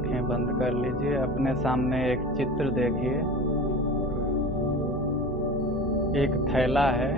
आंखें बंद कर लीजिए। अपने सामने एक चित्र देखिए। एक थैला है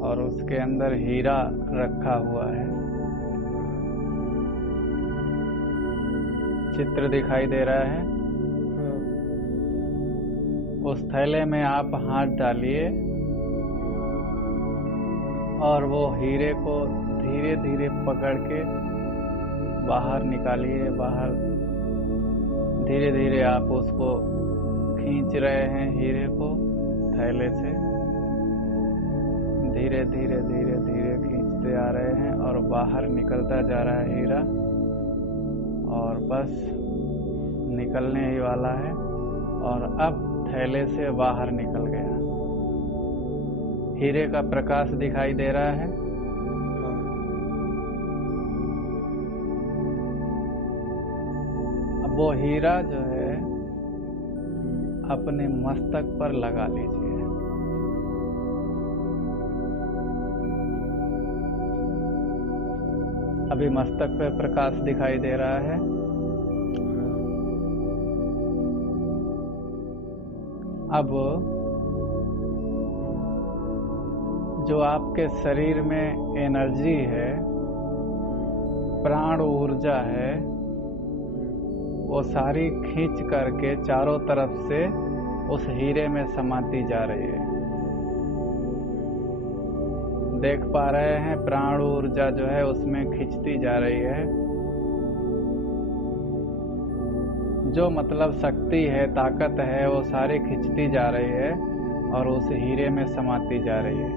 और उसके अंदर हीरा रखा हुआ है। चित्र दिखाई दे रहा है। उस थैले में आप हाथ डालिए और वो हीरे को धीरे धीरे पकड़ के बाहर निकालिए। बाहर धीरे धीरे आप उसको खींच रहे हैं, हीरे को थैले से धीरे धीरे धीरे धीरे खींचते आ रहे हैं और बाहर निकलता जा रहा है हीरा। और बस निकलने ही वाला है और अब थैले से बाहर निकल गया। हीरे का प्रकाश दिखाई दे रहा है। अब वो हीरा जो है अपने मस्तक पर लगा लीजिए। अभी मस्तक पे प्रकाश दिखाई दे रहा है। अब जो आपके शरीर में एनर्जी है, प्राण ऊर्जा है, वो सारी खींच करके चारों तरफ से उस हीरे में समाती जा रही है। देख पा रहे हैं प्राण ऊर्जा जो है उसमें खिंचती जा रही है। जो मतलब शक्ति है, ताकत है, वो सारी खिंचती जा रही है और उस हीरे में समाती जा रही है।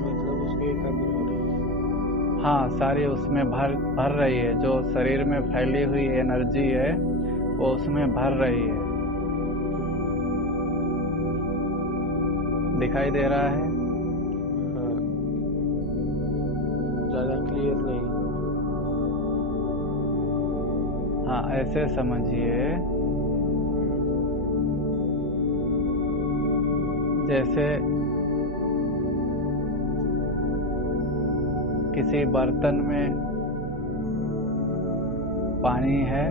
मतलब उसकी एकाग्र हो रही है। हाँ, सारी उसमें भर रही है। जो शरीर में फैली हुई एनर्जी है वो उसमें भर रही है। दिखाई दे रहा है? हाँ, ज्यादा क्लियर नहीं। हाँ, ऐसे समझिए जैसे किसी बर्तन में पानी है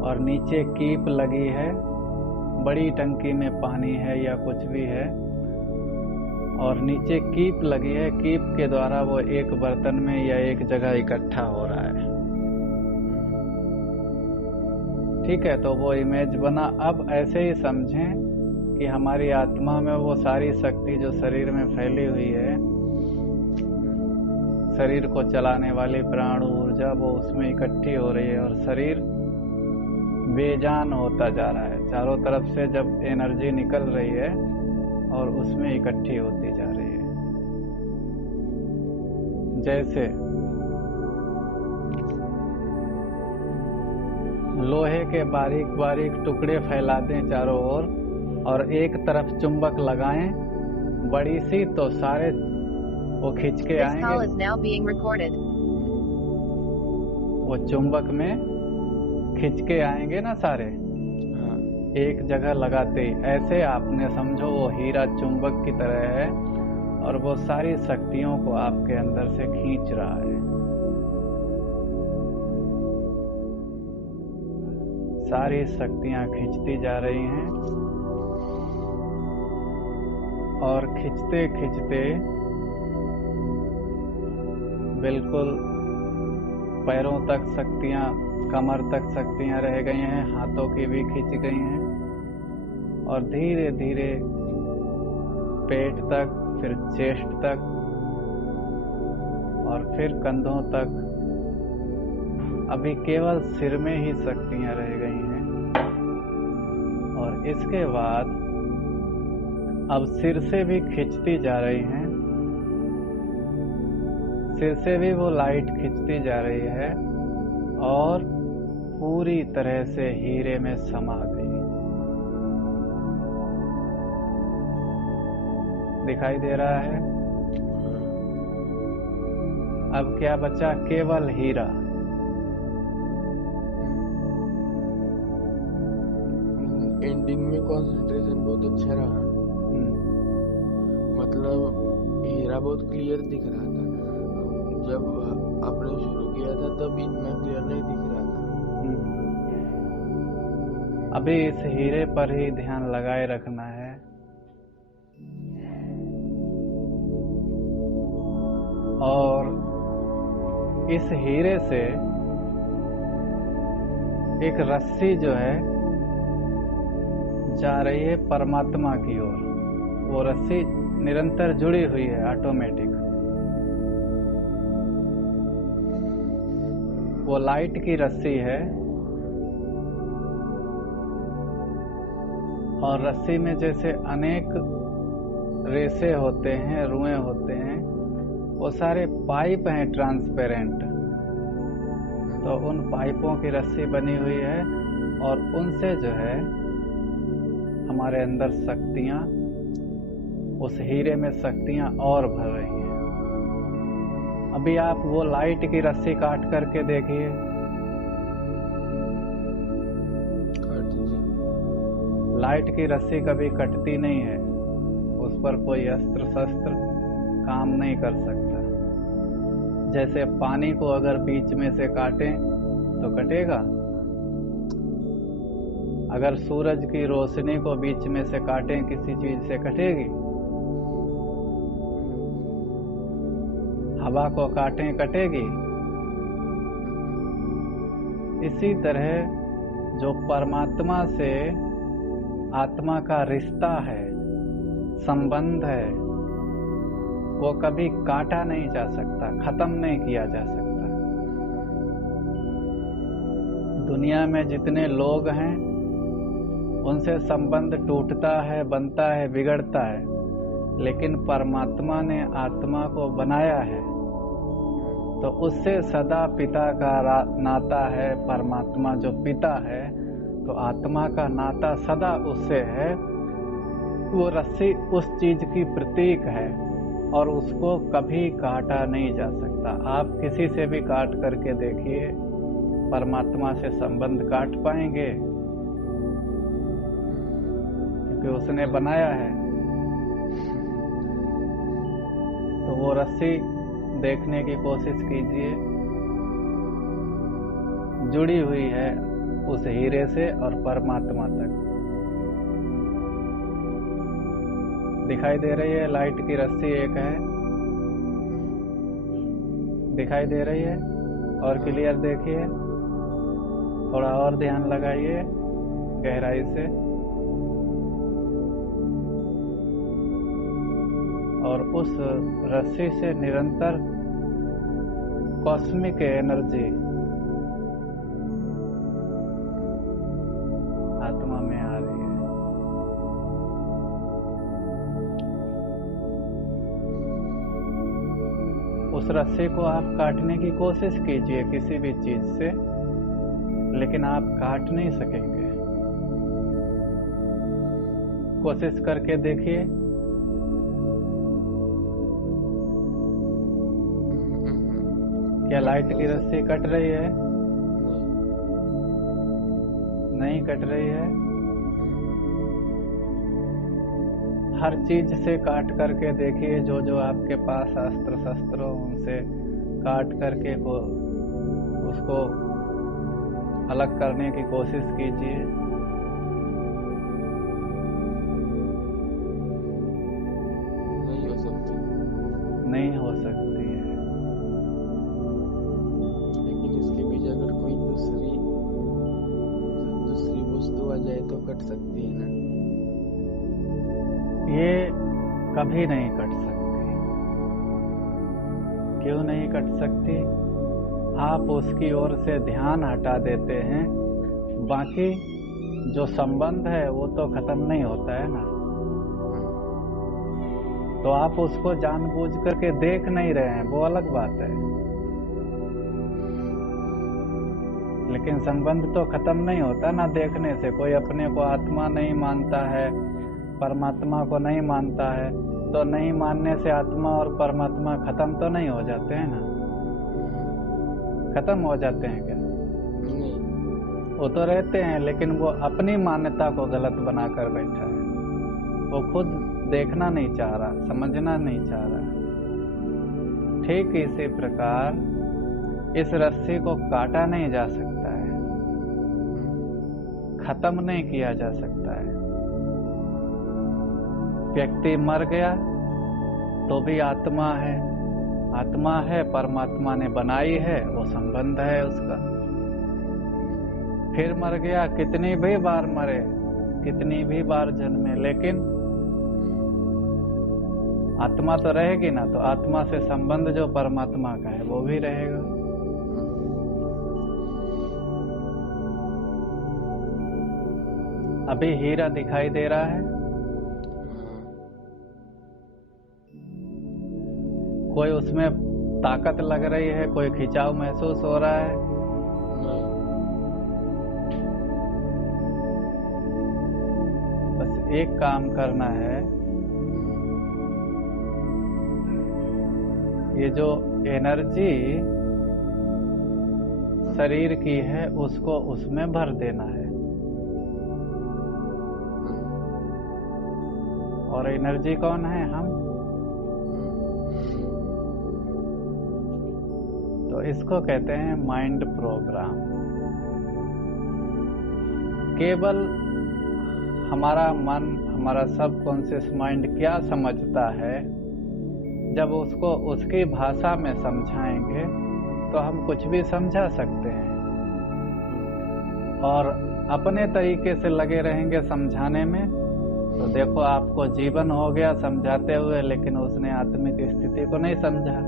और नीचे कीप लगी है। बड़ी टंकी में पानी है या कुछ भी है और नीचे कीप लगी है। कीप के द्वारा वो एक बर्तन में या एक जगह इकट्ठा हो रहा है। ठीक है, तो वो इमेज बना। अब ऐसे ही समझें कि हमारी आत्मा में वो सारी शक्ति जो शरीर में फैली हुई है, शरीर को चलाने वाली प्राण ऊर्जा, वो उसमें इकट्ठी हो रही है और शरीर बेजान होता जा रहा है। चारों तरफ से जब एनर्जी निकल रही है और उसमें इकट्ठी होती जा रही है। जैसे लोहे के बारीक बारीक टुकड़े फैला दें चारों ओर और एक तरफ चुंबक लगाएं बड़ी सी, तो सारे वो खींच के This call is आएंगे। now being recorded. वो चुंबक में खींच के आएंगे ना सारे, हाँ, एक जगह लगाते ही। ऐसे आपने समझो वो हीरा चुंबक की तरह है और वो सारी शक्तियों को आपके अंदर से खींच रहा है। सारी शक्तियां खींचती जा रही हैं और खींचते खींचते बिल्कुल पैरों तक शक्तियां, कमर तक शक्तियां रह गई हैं, हाथों की भी खींच गई हैं और धीरे धीरे पेट तक, फिर चेस्ट तक और फिर कंधों तक। अभी केवल सिर में ही शक्तियां रह गई हैं और इसके बाद अब सिर से भी खींचती जा रही हैं। सिर से भी वो लाइट खींचती जा रही है और पूरी तरह से हीरे में समा गई। दिखाई दे रहा है? अब क्या बचा? केवल हीरा। एंडिंग में कंसंट्रेशन बहुत अच्छा रहा। मतलब हीरा बहुत क्लियर दिख रहा था। जब आपने शुरू किया था तब इतना क्लियर नहीं दिख रहा था। अभी इस हीरे पर ही ध्यान लगाए रखना है। और इस हीरे से एक रस्सी जो है जा रही है परमात्मा की ओर। वो रस्सी निरंतर जुड़ी हुई है, ऑटोमेटिक। वो लाइट की रस्सी है और रस्सी में जैसे अनेक रेसे होते हैं, रुएं होते हैं, वो सारे पाइप हैं ट्रांसपेरेंट। तो उन पाइपों की रस्सी बनी हुई है और उनसे जो है हमारे अंदर शक्तियां, उस हीरे में शक्तियां और भर रही हैं। अभी आप वो लाइट की रस्सी काट करके देखिए। लाइट की रस्सी कभी कटती नहीं है, उस पर कोई अस्त्र शस्त्र काम नहीं कर सकता। जैसे पानी को अगर बीच में से काटें तो कटेगा, अगर सूरज की रोशनी को बीच में से काटें किसी चीज से कटेगी, हवा को काटें कटेगी। इसी तरह जो परमात्मा से आत्मा का रिश्ता है, संबंध है, वो कभी काटा नहीं जा सकता, खत्म नहीं किया जा सकता। दुनिया में जितने लोग हैं उनसे संबंध टूटता है, बनता है, बिगड़ता है, लेकिन परमात्मा ने आत्मा को बनाया है तो उससे सदा पिता का नाता है। परमात्मा जो पिता है तो आत्मा का नाता सदा उससे है। वो रस्सी उस चीज की प्रतीक है और उसको कभी काटा नहीं जा सकता। आप किसी से भी काट करके देखिए, परमात्मा से संबंध काट पाएंगे? क्योंकि उसने बनाया है। तो वो रस्सी देखने की कोशिश कीजिए, जुड़ी हुई है उस हीरे से और परमात्मा तक। दिखाई दे रही है? लाइट की रस्सी एक है, दिखाई दे रही है? और क्लियर देखिए, थोड़ा और ध्यान लगाइए गहराई से। और उस रस्सी से निरंतर कॉस्मिक एनर्जी आत्मा में आ रही है। उस रस्सी को आप काटने की कोशिश कीजिए किसी भी चीज से, लेकिन आप काट नहीं सकेंगे। कोशिश करके देखिए। क्या लाइट की रस्सी कट रही है? नहीं कट रही है। हर चीज से काट करके देखिए, जो जो आपके पास अस्त्र शस्त्र हो उनसे काट करके उसको अलग करने की कोशिश कीजिए। नहीं हो सकती है। लेकिन इसके बीच अगर कोई दूसरी वस्तु आ जाए तो कट सकती है ना? ये कभी नहीं कट सकती। क्यों नहीं कट सकती? आप उसकी ओर से ध्यान हटा देते हैं, बाकी जो संबंध है वो तो खत्म नहीं होता है ना। तो आप उसको जानबूझ करके देख नहीं रहे हैं, वो अलग बात है, लेकिन संबंध तो खत्म नहीं होता ना देखने से। कोई अपने को आत्मा नहीं मानता है, परमात्मा को नहीं मानता है, तो नहीं मानने से आत्मा और परमात्मा खत्म तो नहीं हो जाते हैं ना? खत्म हो जाते हैं क्या? वो तो रहते हैं, लेकिन वो अपनी मान्यता को गलत बनाकर बैठा है। वो खुद देखना नहीं चाह रहा, समझना नहीं चाह रहा। ठीक इसी प्रकार इस रस्सी को काटा नहीं जा सकता है, खत्म नहीं किया जा सकता है। व्यक्ति मर गया तो भी आत्मा है, परमात्मा ने बनाई है, वो संबंध है उसका। फिर मर गया, कितनी भी बार मरे, कितनी भी बार जन्मे, लेकिन आत्मा तो रहेगी ना, तो आत्मा से संबंध जो परमात्मा का है वो भी रहेगा। अभी हीरा दिखाई दे रहा है, कोई उसमें ताकत लग रही है, कोई खिंचाव महसूस हो रहा है? बस एक काम करना है, ये जो एनर्जी शरीर की है उसको उसमें भर देना है। और एनर्जी कौन है? हम। तो इसको कहते हैं माइंड प्रोग्राम। केवल हमारा मन, हमारा सबकॉन्शियस माइंड क्या समझता है, जब उसको उसकी भाषा में समझाएंगे तो हम कुछ भी समझा सकते हैं। और अपने तरीके से लगे रहेंगे समझाने में, तो देखो आपको जीवन हो गया समझाते हुए, लेकिन उसने आत्मिक स्थिति को नहीं समझा।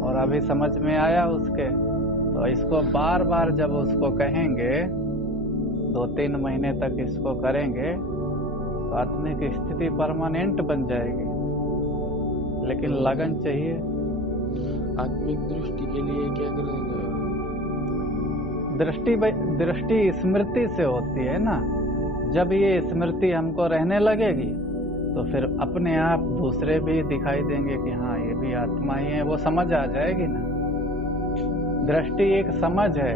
और अभी समझ में आया उसके, तो इसको बार बार जब उसको कहेंगे, 2-3 महीने तक इसको करेंगे, तो आत्मिक स्थिति परमानेंट बन जाएगी। लेकिन लगन चाहिए। आत्मिक दृष्टि के लिए क्या करेंगे? दृष्टि स्मृति से होती है ना। जब ये स्मृति हमको रहने लगेगी तो फिर अपने आप दूसरे भी दिखाई देंगे कि हाँ ये भी आत्मा ही है, वो समझ आ जाएगी ना। दृष्टि एक समझ है,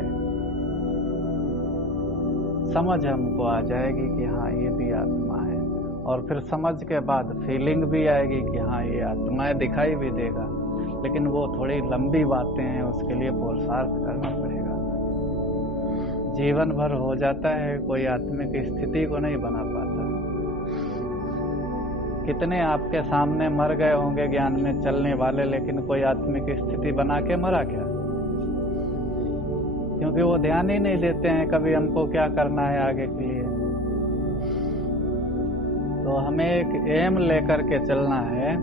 समझ हमको आ जाएगी कि हाँ ये भी आत्मा है। और फिर समझ के बाद फीलिंग भी आएगी कि हाँ ये आत्मा है, दिखाई भी देगा। लेकिन वो थोड़ी लंबी बातें हैं, उसके लिए पुरुषार्थ करना पड़ेगा। जीवन भर हो जाता है, कोई आत्मिक स्थिति को नहीं बना पाता। कितने आपके सामने मर गए होंगे ज्ञान में चलने वाले, लेकिन कोई आत्मिक स्थिति बना के मरा क्या? क्योंकि वो ध्यान ही नहीं देते हैं कभी हमको क्या करना है आगे के लिए। तो हमें एक एम लेकर के चलना है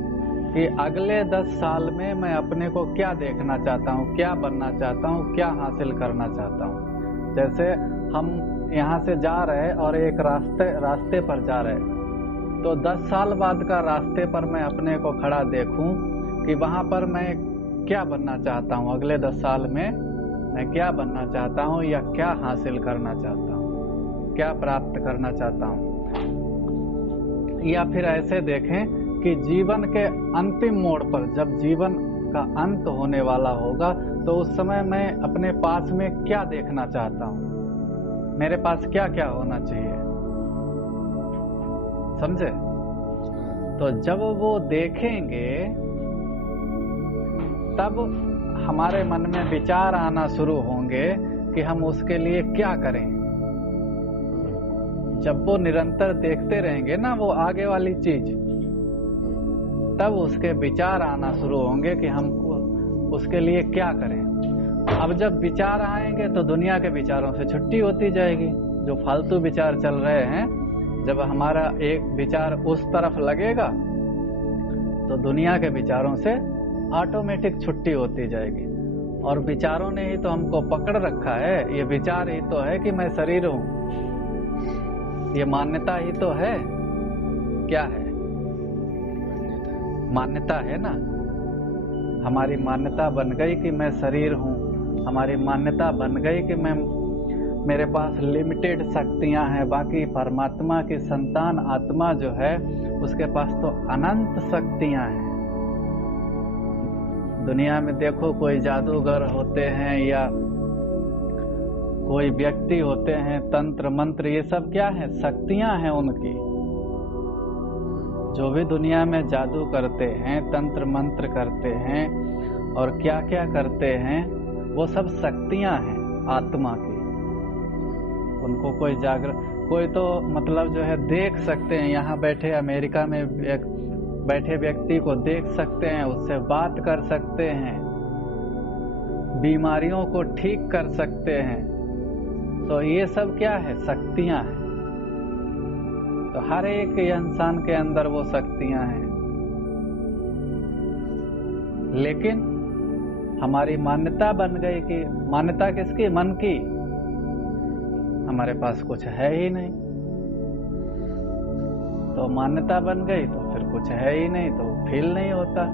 कि अगले 10 साल में मैं अपने को क्या देखना चाहता हूँ, क्या बनना चाहता हूँ, क्या हासिल करना चाहता हूँ। जैसे हम यहाँ से जा रहे और एक रास्ते पर जा रहे, तो 10 साल बाद का रास्ते पर मैं अपने को खड़ा देखूं कि वहां पर मैं क्या बनना चाहता हूं, अगले 10 साल में मैं क्या बनना चाहता हूं या क्या हासिल करना चाहता हूं, क्या प्राप्त करना चाहता हूं। या फिर ऐसे देखें कि जीवन के अंतिम मोड़ पर, जब जीवन का अंत होने वाला होगा, तो उस समय मैं अपने पास में क्या देखना चाहता हूं, मेरे पास क्या क्या होना चाहिए। समझे? तो जब वो देखेंगे तब हमारे मन में विचार आना शुरू होंगे कि हम उसके लिए क्या करें। जब वो निरंतर देखते रहेंगे ना वो आगे वाली चीज, तब उसके विचार आना शुरू होंगे कि हम उसके लिए क्या करें। अब जब विचार आएंगे तो दुनिया के विचारों से छुट्टी होती जाएगी। जो फालतू विचार चल रहे हैं, जब हमारा एक विचार उस तरफ लगेगा तो दुनिया के विचारों से ऑटोमेटिक छुट्टी होती जाएगी। और विचारों ने ही तो हमको पकड़ रखा है। ये विचार ही तो है कि मैं शरीर हूं, ये मान्यता ही तो है। क्या है? मान्यता है ना। हमारी मान्यता बन गई कि मैं शरीर हूं, हमारी मान्यता बन गई कि मेरे पास लिमिटेड शक्तियां हैं। बाकी परमात्मा की संतान आत्मा जो है उसके पास तो अनंत शक्तियां हैं। दुनिया में देखो, कोई जादूगर होते हैं या कोई व्यक्ति होते हैं, तंत्र मंत्र, ये सब क्या है? शक्तियां हैं उनकी। जो भी दुनिया में जादू करते हैं, तंत्र मंत्र करते हैं और क्या क्या करते हैं, वो सब शक्तियां हैं आत्मा की। उनको कोई तो मतलब जो है देख सकते हैं, यहाँ बैठे अमेरिका में बैठे व्यक्ति को देख सकते हैं, उससे बात कर सकते हैं, बीमारियों को ठीक कर सकते हैं। तो ये सब क्या है? शक्तियां हैं। तो हर एक इंसान के अंदर वो शक्तियां हैं, लेकिन हमारी मान्यता बन गई कि मान्यता किसकी? मन की। हमारे पास कुछ है ही नहीं, तो मान्यता बन गई तो फिर कुछ है ही नहीं, तो फील नहीं होता।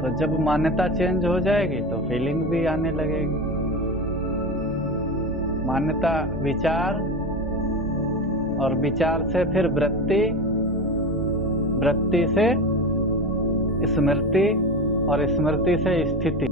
तो जब मान्यता चेंज हो जाएगी तो फीलिंग भी आने लगेगी। मान्यता विचार, और विचार से फिर वृत्ति, वृत्ति से स्मृति, और स्मृति से स्थिति।